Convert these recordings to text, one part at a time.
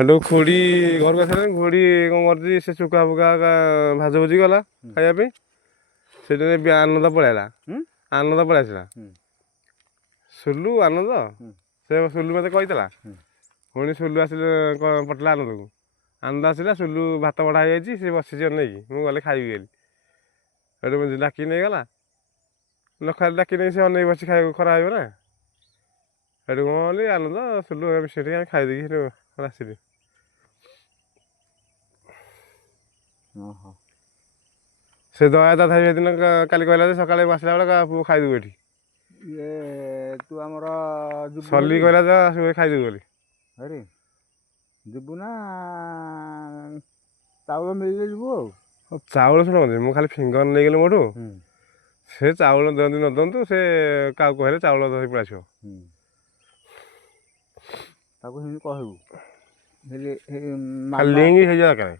हेटू खुड़ी घर को आसानी खुड़ी कौन कर से चुका फुका भाज भुजी गला खायापी से आनंद पलैला आनंद पलैसा सुलु आनंद से सुलु मत कहीला पुणी सुलु आस पटला आनंद को आनंद आसला सुलु भात बढ़ा हो सी बसी नहीं मुझे गले खाइबी गली डाकी नहीं गला न खाली डाकी नहीं से अनेक बस खाई खरा हो ना हेटू कौन कली आनंद सुलु मिसेट खाईदी आसली से दया दादा दिन काली कहला सकाଳେ आसला बेले पुଅ खाइदेବୁ ଏଠି तू आमर ସଲି କହିଲା ଯେ ଆସିବୁ ଖାଇଦେବୁ ବୋଲି अरे ଯିବୁ ନା ଚାଉଳ ମିଳିଲେ ଯିବୁ ଆଉ ଚାଉଳ ଶୁଣ ମୁଁ ଖାଲି ଫିଙ୍ଗର ନେଇଗଲି ମୋଠୁ ସେ ଚାଉଳ ଦିଅନ୍ତି ନ ଦିଅନ୍ତୁ ସେ କାହାକୁ କହିଲେ ଚାଉଳ ଧରି ପଳେଇ ଆସିବ ତାକୁ ସେମିତି କହିବୁ ଖାଲି ଲିଙ୍କ ହେଇଯିବା ଦରକାର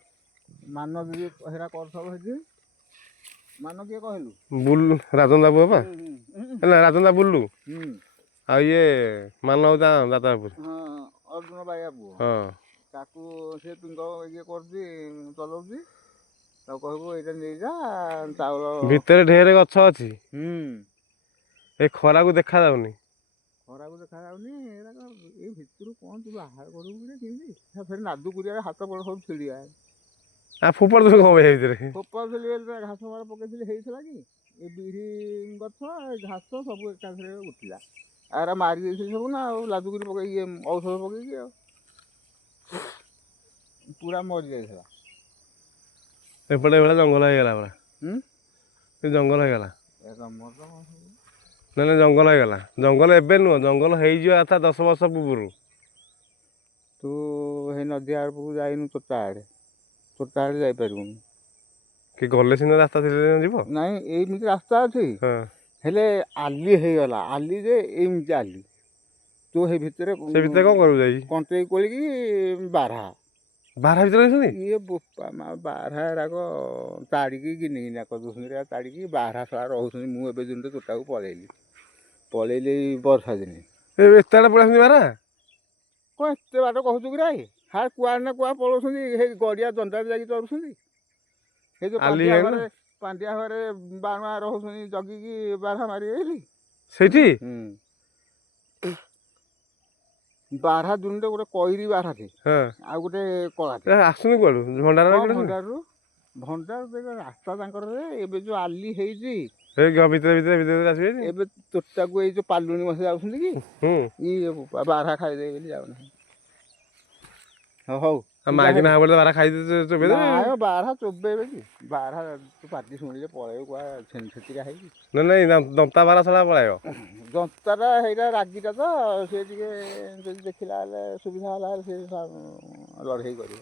ମାନ ଯଦି ହେରା କରିଥିବ ସେଠି ମାନ କିଏ କହିଲୁ ବୁଲୁ ରାଜନ ବାବୁ ବାପା ହେଲା ରାଜନ ବାବୁ ବୁଲୁ ଆଉ ଇଏ ମାନ ହଉ ଦାଦା ବାବୁ ଅର୍ଜୁନ ବାଇଆ ପୁଅ ହଁ ତାକୁ ସେ ପିଙ୍ଗ ଇଏ କରୁଛି ଚଲାଉଛି ତାକୁ କହିବୁ ଏଇଟା ନେଇଯା ଚାଉଳ ଭିତରେ ଢେର ଗଛ ଅଛି ଏ ଖରାକୁ ଦେଖା ଯାଉନି ଏଇ ଭିତରୁ କଣ ତୁ ବାହାର କରିବୁ କି କେମିତି ଫେରେ ନାଦୁ କୁରିଆରେ ହାତ ବଡ଼ ସବୁ ଛିଡ଼ିଆ ଫୋପାଡ଼ି ଦେବୁ କଣ ଭିତରେ ଫୋପାଡ଼ି ଘାସ ମାଳ ପକେଇଥିଲି ହେଇଥିଲା କି ଏ ବିରି ଗଛ ଘାସ ସବୁ ଏକାଥରେ ଉଠିଲା ଆରା ମାରି ଦେଇଥିଲି ସବୁ ନା ଆଉ ଲାଦୁକୁରି ପକେଇକି ଔଷଧ ପକେଇକି ଆଉ ପୁରା ମରି ଯାଇଥିଲା ଏପଟେ ଏଭଳିଆ ଜଙ୍ଗଲ ହେଇଗଲା ପୁରା ଜଙ୍ଗଲ ହେଇଗଲା ନା ଜଙ୍ଗଲ ହେଇଗଲା ଜଙ୍ଗଲ ଏବେ ନୁହଁ ଜଙ୍ଗଲ ହେଇଯିବା କଥା 10 ବର୍ଷ ପୂର୍ବରୁ ତୁ ହେଇ ନଦୀ ଆଡ଼କୁ ଯାଇନୁ ତୋଟା ଆଡ଼େ ଯାଇପାରିବୁନି କି ଗଲେ ସିନା ରାସ୍ତା ଥିଲେ ଯିବ ନାଇଁ ଏଇମିତି ରାସ୍ତା ଅଛି ହେଲେ ଆଲି ହେଇଗଲା ଆଲି ଯେ ଏମିତି ଆଲି ତୁ ସେ ଭିତରେ କଣ କରିବୁ ଯାଇ କଣ୍ଟେଇ କୋଳିକି ବାରହା ଭିତରେ ଅଛନ୍ତି ଇଏ ବୋପା ମା ବାରହା ଏରାକ ତାଡ଼ିକି ଗିନିଗିନା କରିଦେଉଛନ୍ତି ତାଡ଼ିକି ବାରହା ଶଳା ରହୁଛନ୍ତି ମୁଁ ଏବେ ଦିନଟେ ତୋଟାକୁ ପଳେଇଲି ବର୍ଷା ଦିନେ ଏତେ ଆଡ଼େ ପଳେଇ ଆସନ୍ତି ବାରହା କ'ଣ ଏତେ ବାଟ କହୁଛୁ କି ରାଇ ହା କୁଆଡ଼େ ନା କୁଆ ପଳାଉଛନ୍ତି ସେ ଗଡ଼ିଆ ଦଣ୍ଡାରେ ଯାଇକି ଚରୁଛନ୍ତି ସେ ଯେଉଁ ପାଣ୍ଡିଆ ଘରେ ବାଣୁଆ ରହୁଛନ୍ତି ଜଗିକି ବାରହା ମାରିବେ ସେଇଠି ବାରହା ଦୁନିଟେ ଗୋଟେ କଇରି ବାରହାଟେ ଆଉ ଗୋଟେ କଳାଟେ ଆସୁନି କୁଆଡ଼ୁ ଭଣ୍ଡାରରୁ ରାସ୍ତା ତାଙ୍କର ଏବେ ଯେଉଁ ଆଲି ହେଇଛି ଭିତରେ ଆସିବେ ଏବେ ତୋଟାକୁ ଏଇ ଯେଉଁ ପାଲୁଣି ମାସ ଯାଉଛନ୍ତି କି ଇଏ ବାରହା ଖାଇଦେବେ ବୋଲି ଯାଉନାହିଁ ହଉ ମାଗିନା ବାରହା ଖାଇଦେବେ ବାରହା ଚୋବେଇବେ କି ବାରହା ତୁ ପାଟି ଶୁଣିଲେ ପଳେଇବ କୁଆ ଛେତିକା ହେଇକି ନାଇଁ ଦନ୍ତା ବାରହା ଛଡ଼ା ପଳାଇବ ଦନ୍ତାଟା ସେଇଟା ରାଗିଟା ତ ସେ ଟିକେ ଯଦି ଦେଖିଲା ହେଲେ ସୁବିଧା ହେଲା ସେ ଲଢ଼େଇ କରିବ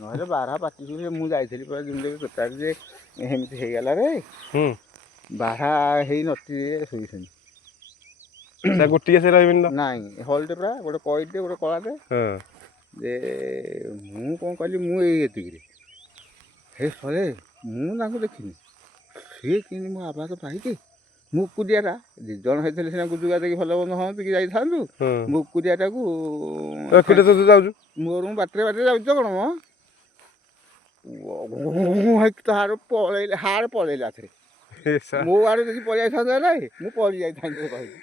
ନହେଲେ ବାରହା ପାଟି ଶୁଣି ମୁଁ ଯାଇଥିଲି ପୁରା ଯେମିତି ତୋଟାରେ ଯେ ସେମିତି ହେଇଗଲା ରେ ବାରହା ହେଇ ନଟିରେ ଶୋଇଛନ୍ତି ଗୋଟିଏ ସେ ରହିବେନି ନାଇଁ ହଲଟେ ପୁରା ଗୋଟେ କଇଟେ ଗୋଟେ କଳାଟେ ଯେ ମୁଁ କ'ଣ କଲି ମୁଁ ଏତିକିରେ ହେ ଶଳେ ମୁଁ ତାଙ୍କୁ ଦେଖିନି ସିଏ କେମିତି ମୋ ଆବାଜ ପାଇକି ମୁଁ ଏକୁଟିଆଟା 2 ଜଣ ହେଇଥିଲେ ସିନା ଗୁଜୁଗା ଦେଇକି ଭଲ ମନ୍ଦ ହୁଅନ୍ତୁ କି ଯାଇଥାନ୍ତୁ ମୁଁ ଏକୁଟିଆଟାକୁ ଯାଉଛୁ ମୋର ମୁଁ ବାଟରେ ଯାଉଛି କ'ଣ ମ ହାଡ଼ ପଳେଇଲା ଥରେ ମୋ ଆଡ଼େ ଯଦି ପଳେଇ ଯାଇଥାନ୍ତା ନାଇଁ ମୁଁ ପଳେଇ ଯାଇଥାନ୍ତି କହିଲି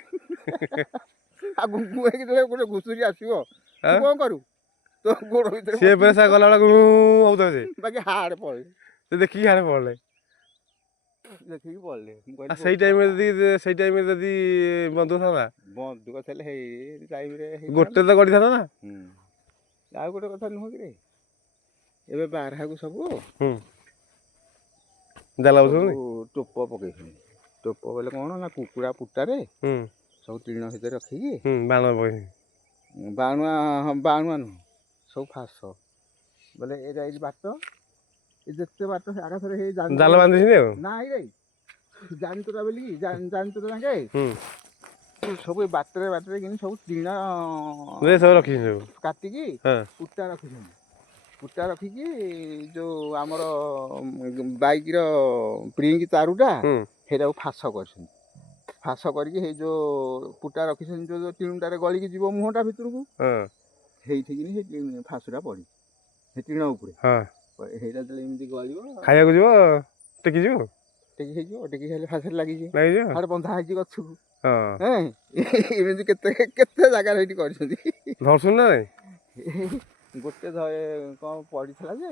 ଆଉ ଗୁଙ୍ଗୁ ହେଇକି ଗୋଟେ ଘୁଷୁରି ଆସିବ ତୁ କ'ଣ କରୁ ତୋ ଗୋଡ଼ ଭିତରେ ଗଲାବେଳେ ବାକି ହାଡ଼ ପଳେଇ ଦେଖିକି ହାଡ଼େ ପଳେଇ ଦେଖିକି ପଳେଇଲେ ସେଇ ଟାଇମରେ ଯଦି ବନ୍ଧୁକ ଥିଲେ ହେଇ ଟାଇମରେ ଗୋଟେ ତ ଗଡ଼ିଥାନ୍ତା ନା ଆଉ ଗୋଟେ କଥା ନୁହଁ କି ଏବେ ବାରହାକୁ ସବୁ ଟୋପ ପକେଇଛନ୍ତି ଟୋପ ବୋଲେ କ'ଣ ନା କୁକୁଡ଼ା ପୁଟାରେ ସବୁ ଟିଣ ଭିତରେ ରଖିକି ବାଣୁଆ ନୁହଁ ସବୁ ଫାସ ବୋଲେ ଏଇଟା ଏଇ ବାଟ ଯେତେ ବାଟ ଆକାଶରେ ହେଇ ଜାଲ ବାନ୍ଧିଛନ୍ତି ଆଉ ନାଇଁ ରେ ଜାଣିତୋଟା ବୋଲିକି ଜାଣିତୋଟା ଯାକେ ସବୁ ବାଟରେ କିନ୍ତୁ ସବୁ ଟିଣ ରଖିଛନ୍ତି କାଟିକି କୁଟା ରଖିକି ଯେଉଁ ଆମର ବାଇକ୍ର ପ୍ରିଙ୍ଗ ତାରୁଟା ସେଇଟାକୁ ଫାସ କରିଛନ୍ତି ଫାସ କରିକି ସେଇ ଯେଉଁ କୁଟା ରଖିଛନ୍ତି ଯେଉଁ ଟିଣଟାରେ ଗଳିକି ଯିବ ମୁହଁଟା ଭିତରକୁ ହେଇଠିକିନି ସେ ଫାସୁରା ପଡ଼ି ସେ ଟିଣ ଉପରେ ହଁ ସେଇଟା ଯେତେବେଳେ ଏମିତି ଗଳିବ ଖାଇବାକୁ ଯିବ ଟେକିଯିବ ଟେକି ହେଇଯିବ ଟେକି ହେଲେ ଫାସରେ ଲାଗିଯିବ ଲାଗିଯିବ ହାଡ଼େ ବନ୍ଧା ହେଇଛି ଗଛକୁ ହଁ ହେଁ ଏମିତି କେତେ କେତେ ଜାଗାରେ ସେଇଠି କରିଛନ୍ତି ଧରସୁନ ନା ନାଇଁ ଗୋଟେ କ'ଣ ପଡ଼ିଥିଲା ଯେ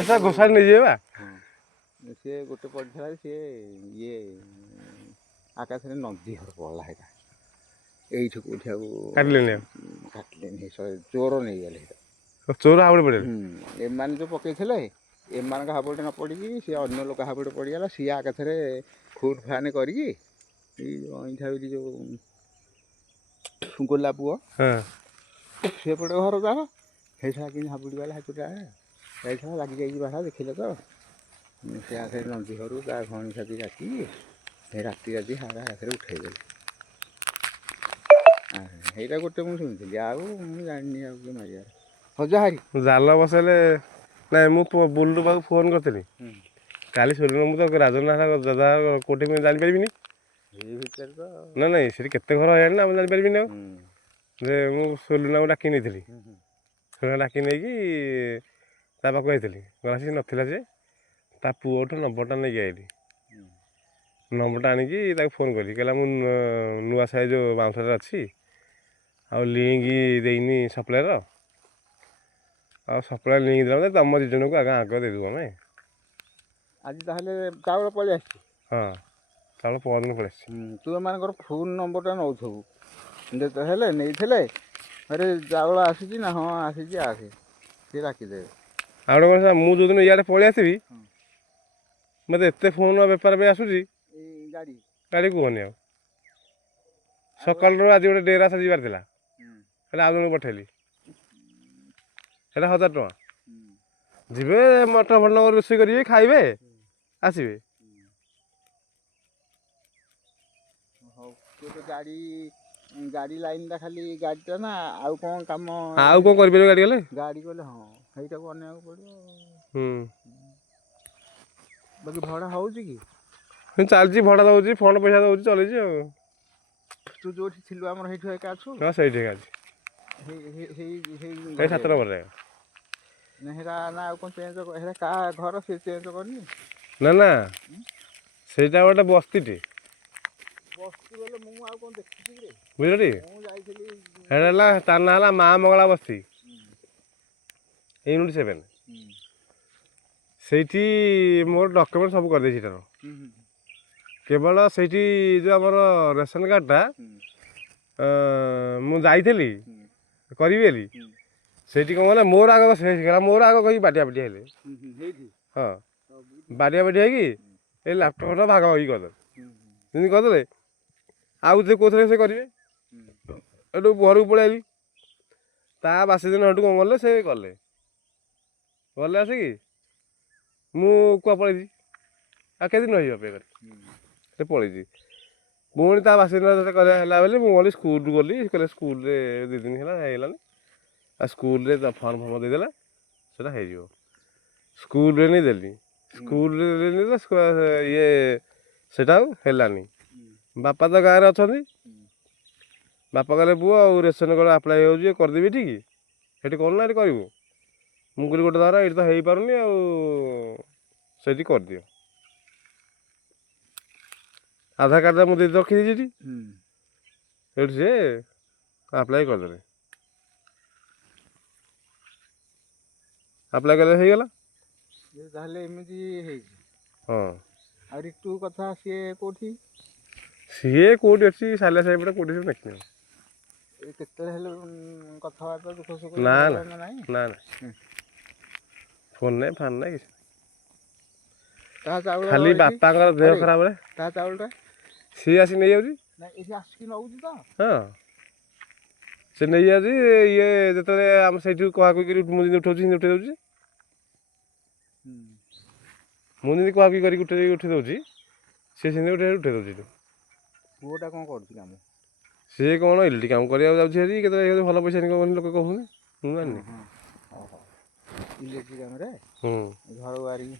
ଏସା ଘୋଷାରି ନେଇଯିବେ ବା ହଁ ସିଏ ଗୋଟେ ପଡ଼ିଥିଲା ସିଏ ଇଏ ଆକାଶରେ ନଦୀ ଘର ପଡ଼ିଲା ସେଇଟା ଏଇଠୁ କୋଉଠି ଆଉ କାଟିଲେନି ଆଉ କାଟିଲେନି ଚୋର ନେଇଗଲେ ସେଇଟା ଚୋର ହାବୁଡ଼ି ପଡ଼ିଲେ ଏମାନେ ଯେଉଁ ପକେଇଥିଲେ ଏମାନଙ୍କ ହାବୁଡ଼େ ନ ପଡ଼ିକି ସିଏ ଅନ୍ୟ ଲୋକ ହାବୁଡ଼େ ପଡ଼ିଗଲା ସିଏ ଆକାଶରେ ଫୁଟ୍ ଫାନ୍ କରିକି ଏଇ ଅଇଁଠା ବୋଲି ଯେଉଁ ଗୋଲା ପୁଅ ସେପଟେ ଘର ତାର ସେଇଟା କେମିତି ହାବୁଡ଼ି ଗଲା ହାତଟା ଯାଇଥିଲା ଲାଗି ଯାଇଛି ବାହା ଦେଖିଲେ ତ ସେ ଆଖରେ ନଦୀ ଘରୁ ତା ଭଉଣୀ ସାଥି ଡାକିକି ସେ ରାତି ହାରା ଆଖରେ ଉଠେଇଦେଲେ ସେଇଟା ଗୋଟେ ମୁଁ ଶୁଣିଥିଲି ଆଉ ମୁଁ ଜାଣିନି ଆଉ କିଏ ମାରିବାର ହଜାହାରି ଜାଲ ବସେଇଲେ ନାଇଁ ମୁଁ ବୁଲୁ ପାଖକୁ ଫୋନ୍ କରିଥିଲି କାଲି ଶୁଣିଲ ମୁଁ ତ ରାଜନା ଦାଦା କୋଉଠି ମୁଁ ଜାଣିପାରିବିନି ଏଇ ଭିତରେ ତ ନା ନାଇଁ ସେଠି କେତେ ଘର ହେଲାଣି ନା ମୁଁ ଜାଣିପାରିବିନି ଆଉ ଯେ ମୁଁ ସୋଲୁନାକୁ ଡାକି ନେଇଥିଲି ସୋଲୁନା ଡାକି ନେଇକି ତା ପାଖକୁ ଯାଇଥିଲି ଗଲା ସେ ନଥିଲା ଯେ ତା ପୁଅଠୁ ନମ୍ବରଟା ନେଇକି ଆଇଲି ନମ୍ବରଟା ଆଣିକି ତାକୁ ଫୋନ୍ କଲି କହିଲା ମୁଁ ନୂଆ ସାହି ଯେଉଁ ବାଉଁଶରେ ଅଛି ଆଉ ଲିଙ୍କ ଦେଇନି ସପ୍ଲାଏର ଆଉ ସପ୍ଲାଏ ଲିଙ୍କ ଦେଲା ମାନେ ତୁମ ଦୁଇ ଜଣଙ୍କୁ ଆଗ ଦେଇଦେବୁ ଆମେ ଆଜି ତାହେଲେ ଚାଉଳ ପଳେଇ ଆସିଛି ହଁ ଚାଉଳ ପରଦିନ ପଳେଇ ଆସିଛି ତୁ ଏମାନଙ୍କର ଫୋନ୍ ନମ୍ବରଟା ନେଉଥିବୁ ଯେତେହେଲେ ନେଇଥିଲେ ଆରେ ଚାଉଳ ଆସିଛି ନା ହଁ ଆସିଛି ଆସେ ସିଏ ଡାକିଦେବେ ଆଉ ଗୋଟେ କଥା ମୁଁ ଯେଉଁଦିନ ଇଆଡ଼େ ପଳେଇ ଆସିବି ମୋତେ ଏତେ ଫୋନ୍ ବେପାର ପାଇଁ ଆସୁଛି ଏଇ ଗାଡ଼ି କୁହନି ଆଉ ସକାଳରୁ ଆଜି ଗୋଟେ ଡେରାସ ଯିବାର ଥିଲା ହେଲେ ଆଉ ଜଣକୁ ପଠେଇଲି ସେଇଟା 1000 ଟଙ୍କା ଯିବେ ମଟନ ଫଟନ ରୋଷେଇ କରିବେ ଖାଇବେ ଆସିବେ ହଉ ତୁ ତ ଗାଡ଼ି ଲାଇନ୍ଟା ଖାଲି ଗାଡ଼ିଟା ନା ଆଉ କ'ଣ କାମ ଆଉ କ'ଣ କରିପାରିବେ ଗାଡ଼ି ଗଲେ ଗାଡ଼ି ଗଲେ ହଁ ସେଇଟାକୁ ଅନେଇବାକୁ ପଡ଼ିବ ବାକି ଭଡ଼ା ହେଉଛି କି ଚାଲିଛି ଭଡ଼ା ଦେଉଛି ଫଣ୍ଡ ପଇସା ଦେଉଛି ଚଲେଇଛି ଆଉ ତୁ ଯେଉଁଠି ଥିଲୁ ଆମର ସେଇଠୁ ଏକା ଅଛୁ ହଁ ସେଇଠି ଏକା ଅଛି ଏଇ 7 ନମ୍ବରରେ ନା ହେରା ନା ଆଉ କ'ଣ ଚେଞ୍ଜ ହେରା କାହା ଘର ସେ ଚେଞ୍ଜ କରିନି ନା ନା ସେଇଟା ଗୋଟେ ବସ୍ତିଟେ ବସ୍ତି ବୋଲେ ମୁଁ ଆଉ କ'ଣ ଦେଖିଛି ରେ ବୁଝିଲଟି ମୁଁ ଯାଇଥିଲି ସେଇଟା ହେଲା ତା ନାଁ ହେଲା ମା ମଙ୍ଗଳା ବସ୍ତି ୟୁନିଟ୍ 7 ସେଇଠି ମୋର ଡକ୍ୟୁମେଣ୍ଟ ସବୁ କରିଦେଇଛି ତାର କେବଳ ସେଇଠି ଯେଉଁ ଆମର ରେସନ୍ କାର୍ଡ଼ଟା ମୁଁ ଯାଇଥିଲି କରିବି ବୋଲି ସେଇଠି କ'ଣ କଲେ ମୋର ଆଗ ହେଇଗଲା ମୋର ଆଗ କହିକି ବାଡ଼ିଆ ବାଡ଼ି ହେଲେ ହଁ ବାଡ଼ିଆ ବାଡ଼ି ହେଇକି ଏଇ ଲ୍ୟାପଟପ୍ଟା ଭାଗ ହେଇକି କରିଦେଲେ ଯେମିତି କରିଦେଲେ ଆଉ ଯେ କହୁଥିଲେ ସେ କରିବେ ଏଠୁ ଘରକୁ ପଳେଇ ଆଇଲି ତା ବାସି ଦିନ ସେଠୁ କ'ଣ କଲେ ସେ ଗଲେ ଆସିକି ମୁଁ କୁଆ ପଳେଇଛି ଆଉ କେତେଦିନ ରହିବ ଅପେକ୍ଷା କରି ସେ ପଳେଇଛି ପୁଣି ତା ବାସି ଦିନ ହେଲା ବୋଲି ମୁଁ ଗଲି ସ୍କୁଲରୁ ଗଲି କହିଲେ ସ୍କୁଲରେ 2 ଦିନ ହେଲା ହେଇଗଲାନି ଆଉ ସ୍କୁଲରେ ଫର୍ମ ଦେଇଦେଲା ସେଇଟା ହେଇଯିବ ସ୍କୁଲରେ ନେଇ ଦେଲି ସ୍କୁଲରେ ଇଏ ସେଇଟା ଆଉ ହେଲାନି ବାପା ତ ଗାଁରେ ଅଛନ୍ତି ବାପା କହିଲେ ପୁଅ ଆଉ ରେସନ୍ କାର୍ଡ଼ ଆପ୍ଲାଏ ହେଉଛି କରିଦେବି ଠିକ୍ ସେଠି କରୁନା ଏଠି କରିବୁ ମୁଁ କହିଲି ଗୋଟେ ଧର ଏଇଠି ତ ହେଇପାରୁନି ଆଉ ସେଇଠି କରିଦିଅ ଆଧାର କାର୍ଡ଼ଟା ମୁଁ ଦେଇକି ରଖିଦେଇଛି ଏଠି ସେଇଠୁ ସେ ଆପ୍ଲାଏ କରିଦେଲେ ଆପ୍ଲାଏ କଲେ ହେଇଗଲା ତାହେଲେ ଏମିତି ହେଇଛି ହଁ ଆଉ ରିତୁ କଥା ସିଏ କେଉଁଠି କୋଉଠି ଅଛି ସାଲିଆ ସାହି ପଟେ କୋଉଠି ଦେଖିନି କେତେବେଳେ ହେଲେ କଥାବାର୍ତ୍ତା ଦୁଃଖ ସୁଖ ନା ନାହିଁ ନା ଫୋନ୍ ନାହିଁ ଫାନ୍ ନାହିଁ କିଛି ତା ଚାଉଳ ଖାଲି ବାପାଙ୍କର ଦେହ ଖରାପ ବେଳେ ତା ଚାଉଳଟା ସିଏ ଆସି ନେଇଯାଉଛି ଏଠି ଆସିକି ନେଉଛି ତ ହଁ ସେ ନେଇଯାଉଛି ଇଏ ଯେତେବେଳେ ଆମେ ସେଇଠୁ କୁହାକୁହି କରି ମୁଁ ଯେମିତି ଉଠଉଛି ସେମିତି ଉଠେଇ ଦେଉଛି ମୁଁ ଯେମିତି କୁହାକୁହି କରିକି ଉଠେଇ ଦେଉଛି ସିଏ ସେମିତି ଉଠେଇ ଦେଉଛି ପୁଅଟା କ'ଣ କରୁଛି କାମ ସିଏ କ'ଣ ଇଲେକ୍ଟ୍ରି କାମ କରିବାକୁ ଯାଉଛି ହେରି କେତେବେଳେ ଭଲ ପଇସା ଇନକମ୍ ଲୋକ କହୁଛନ୍ତି ମୁଁ ଜାଣିନି ଇଲେକ୍ଟ୍ରି କାମରେ ଘର ୱାରିଂ